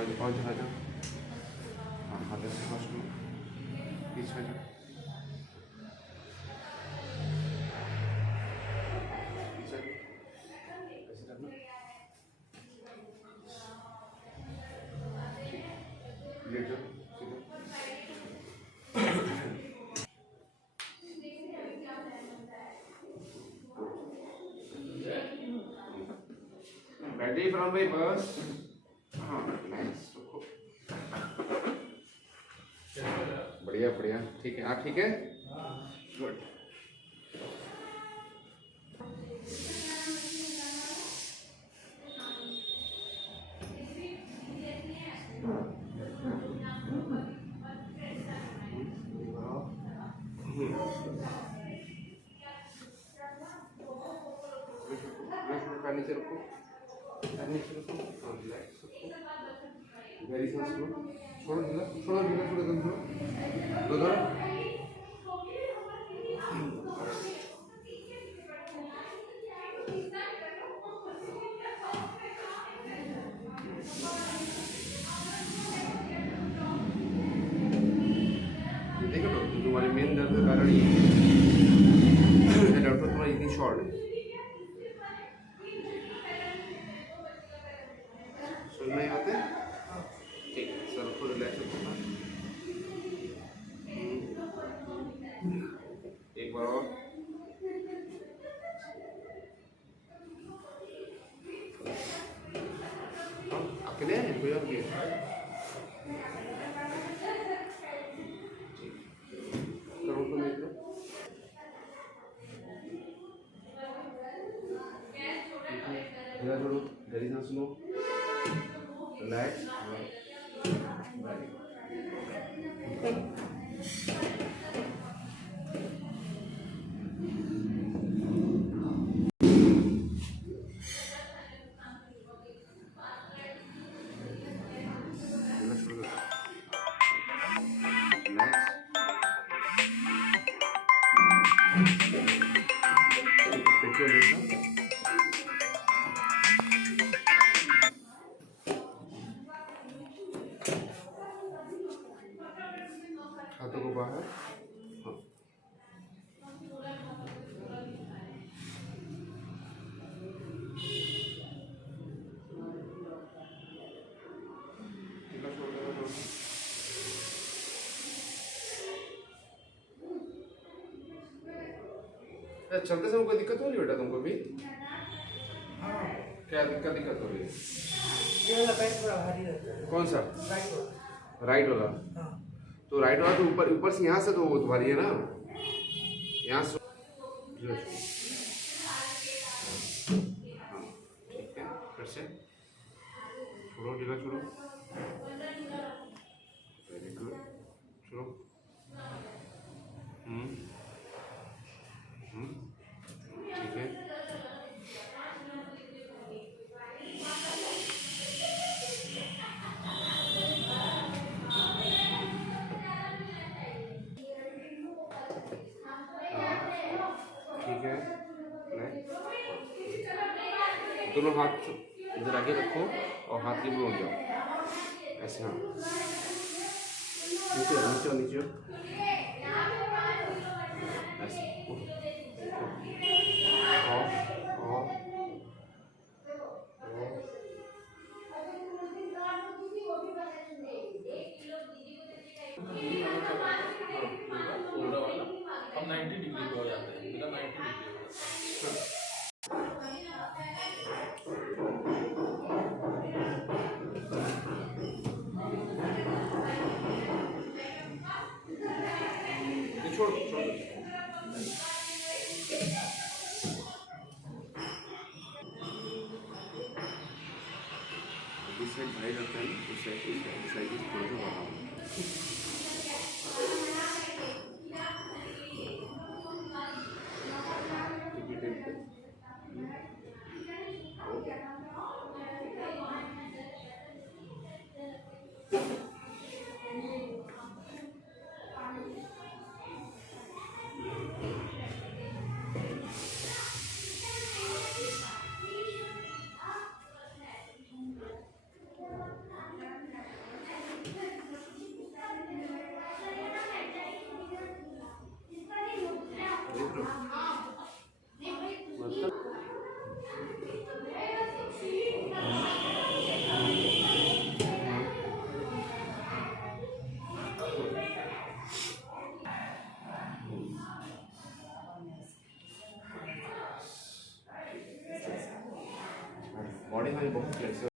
और जगह जाओ, हाँ हाथ से फर्स्ट लो, पीछे जाओ, पीछे ऐसे करना, लेट जाओ सीधे। बैटरी फ्रॉम भाई बस, हाँ नाइस, रुको, बढ़िया बढ़िया, ठीक है, आप ठीक है, गुड। नीचे रखो, नीचे रखो, हाँ रिलैक्स रखो, गहरी सांस लो, छोड़ो ढीला, छोड़ो ढीला, छोड़ो दम छोड़ो, दो दो, देखो तो तुम्हारे मेन दर्द का कारण ये है, डॉक्टर तुम्हारी इतनी शॉर्ट है, समझ में आते हैं, ठीक है सर को रिलैक्स रखो, एक बार और, अकेले हैं कोई और भी है, करो तो देख लो, ढीला छोड़ो, गहरी सांस लो, रिलैक्स, हाथों को बाहर, हाँ चलते समय कोई दिक्कत हो रही है बेटा तुमको भी? हाँ। क्या दिक्कत हो रही है? ये वाला पैर थोड़ा भारी रहता है। कौन सा? राइट वाला। हाँ। तो राइट वाला तो ऊपर से यहाँ से तो भारी है ना, यहाँ से, हाँ ठीक है, फिर से छोड़ो, ढीला छोड़ो, वेरी गुड, छोड़ो, ठीक है, ठीक है, दोनों हाथ इधर आगे रखो और हाथ के भी उठ जाओ ऐसे, हाँ नीचे नीचे नीचे ऐसे, और अब 90 डिग्री पे हो जाता है, बिना 90 डिग्री हो जाता है। छोड़ इस साइड भाई रहता है ना, उस साइड थोड़ा सा बढ़ाओ, बॉडी हमारी बहुत फ्लेक्सिबल